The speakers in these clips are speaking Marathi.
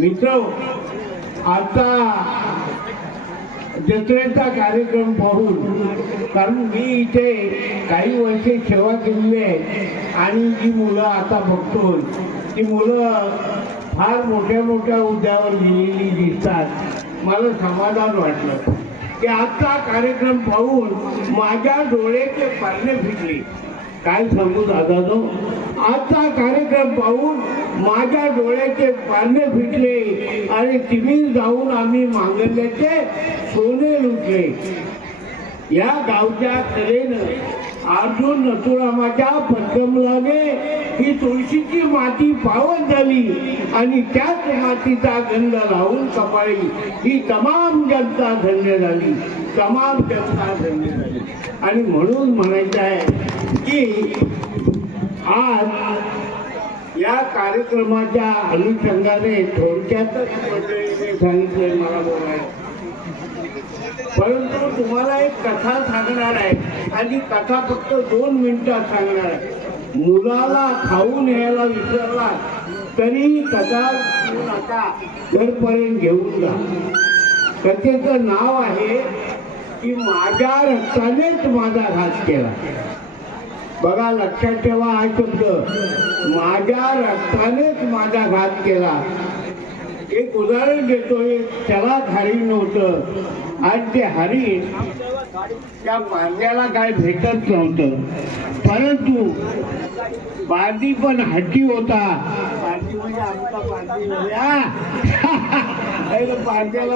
मित्र आता जत्रेचा कार्यक्रम पाहून कारण मी इथे काही वर्षे सेवा केलेली आहे आणि जी मुलं आता बघतो ती मुलं फार मोठ्या मोठ्या उद्यावर गेलेली दिसतात. मला समाधान वाटलं की आजचा कार्यक्रम पाहून माझ्या डोळ्याचे पारणे फिरले. काय सांगू दादा तो आजचा कार्यक्रम पाहून माझ्या डोळ्याचे पाने फिटले आणि तिमी जाऊन आम्ही मांगल्याचे सोने लुटले. या गावच्या कलेनं अर्जुन नथुरामाच्या पद्मलाने ही तुळशीची माती पावन झाली आणि त्याच मातीचा गंध लावून कपाळी. ही तमाम जनता धन्य झाली. तमाम जनता धन्य झाली. आणि म्हणून म्हणायचं आहे की आज या कार्यक्रमाच्या अनुषंगाने थोडक्यातच मंडळीने सांगितलंय मला बोलायला परंतु तुम्हाला एक कथा सांगणार आहे. आणि कथा फक्त दोन मिनिटात सांगणार आहे. मुलाला खाऊन यायला विसरला तरी कथा आता घरपर्यंत घेऊन जा. कथेचं नाव आहे की माझ्या रक्तानेच माझा घात केला. बघा लक्षात ठेवा हा शब्द. माझ्या रक्तानेच माझा घात केला. एक उदाहरण देतोय. त्याला धारी नव्हतं. आणि ते हरी त्या मांद्याला काय भेटत नव्हतं. परंतु बांदी पण हट्टी होता. बांदी म्हणजे हा.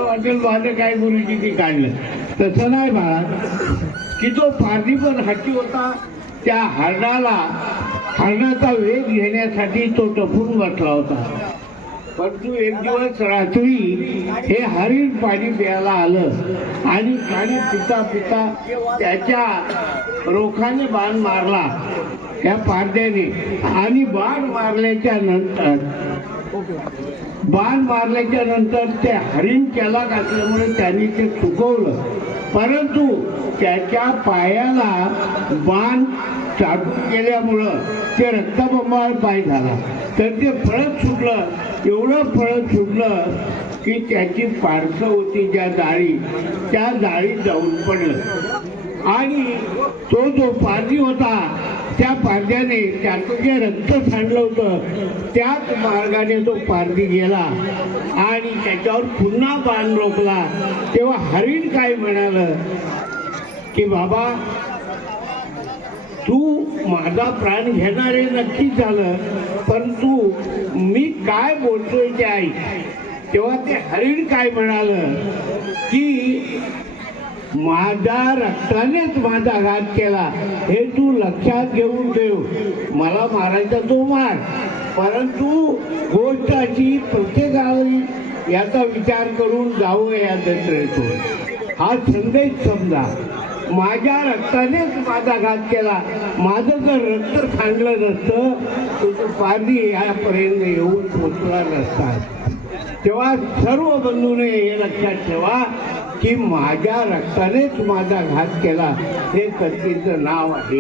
वाटेल माझं काय गुरुजी ते काढलं. तसं नाही बाळा. की तो पारधी पण हट्टी होता त्या हरणाला हरणाचा वेग घेण्यासाठी तो टपून बसला होता. परंतु एक दिवस रात्री हे हरिण पाणी प्यायला आलं आणि पाणी पिता पिता त्याच्या रोखाने बाण मारला. त्या पारद्याने. आणि बाण मारल्याच्या नंतर बाण मारल्याच्या नंतर ते हरिण त्याला घातल्यामुळे त्यांनी ते चुकवलं. परंतु त्याच्या पायाला बाण चाटून गेल्यामुळं ते रक्तबंबाळ पाय झाला. तर ते फळत सुटलं एवढं फळत सुटलं की त्याची पारसं होती ज्या जाळी. त्या जाळीत जाऊन पडलं. आणि तो जो पारधी होता त्या पारध्याने त्यातून जे रक्त सांडलं होतं त्याच मार्गाने तो पारधी गेला. आणि त्याच्यावर पुन्हा बाण रोखला. तेव्हा हरिण काय म्हणालं? की बाबा तू माझा प्राण घेणारे नक्की झालं परंतु मी काय बोलतोय ते ऐक. तेव्हा ते हरिण काय म्हणालं? की माझ्या रक्तानेच माझा घात केला. हे तू लक्षात घेऊन ठेव. मला मारायचा तो मार. परंतु गोष्ट अशी प्रत्येकाला याचा विचार करून जावं या जत्रेतून हा संदेश समजा. माझ्या रक्तानेच माझा घात केला. माझं जर रक्त खांडलं नसतं तुझं पाणी यापर्यंत येऊन पोचला नसता. तेव्हा सर्व बंधूने हे लक्षात ठेवा की माझ्या रक्तानेच माझा घात केला. हे कथेचं नाव आहे.